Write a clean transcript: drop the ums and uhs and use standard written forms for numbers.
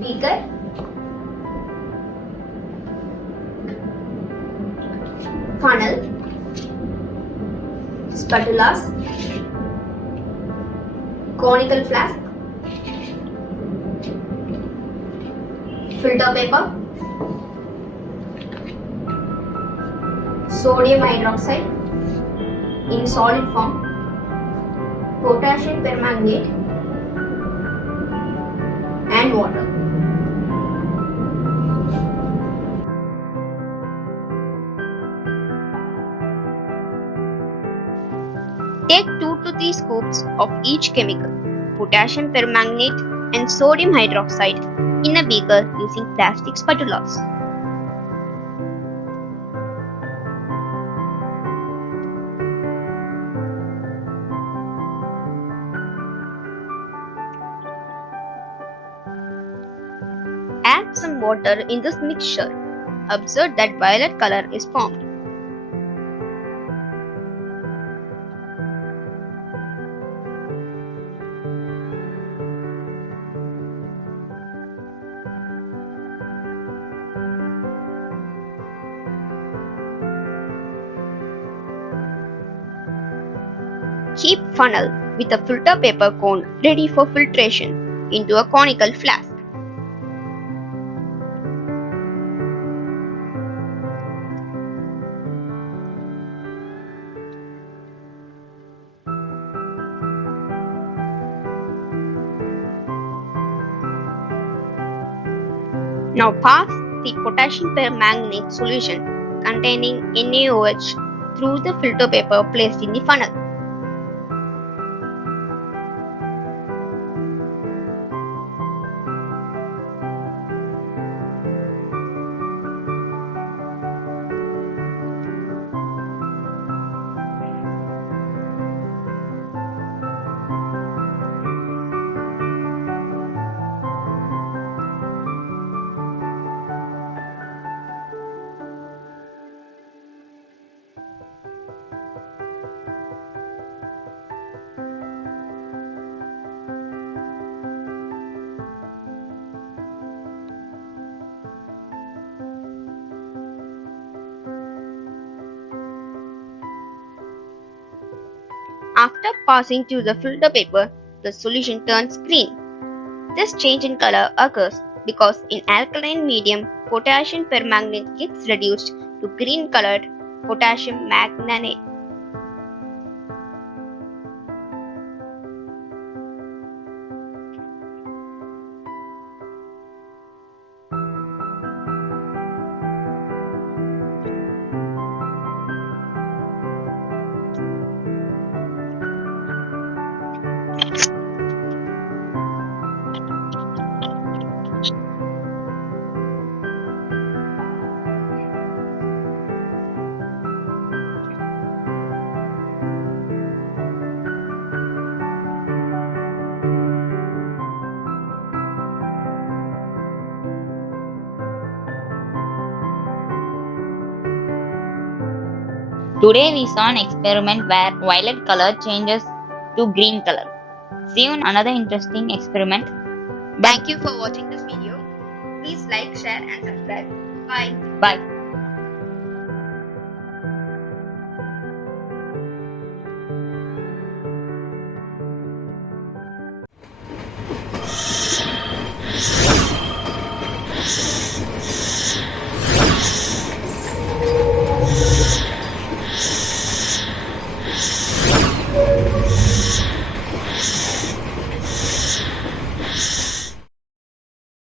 beaker, funnel, spatulas, conical flask, filter paper, sodium hydroxide in solid form, potassium permanganate, and water. Take 2 to 3 scoops of each chemical, potassium permanganate and sodium hydroxide, in a beaker using plastic spatulas. Add some water in this mixture. Observe that violet color is formed. Keep funnel with a filter paper cone ready for filtration into a conical flask. Now pass the potassium permanganate solution containing NaOH through the filter paper placed in the funnel. After passing through the filter paper, the solution turns green. This change in color occurs because in alkaline medium, potassium permanganate gets reduced to green colored potassium manganate. Today we saw an experiment where violet color changes to green color. See you in another interesting experiment. Thank you for watching this video. Please like, share and subscribe. Bye. Bye.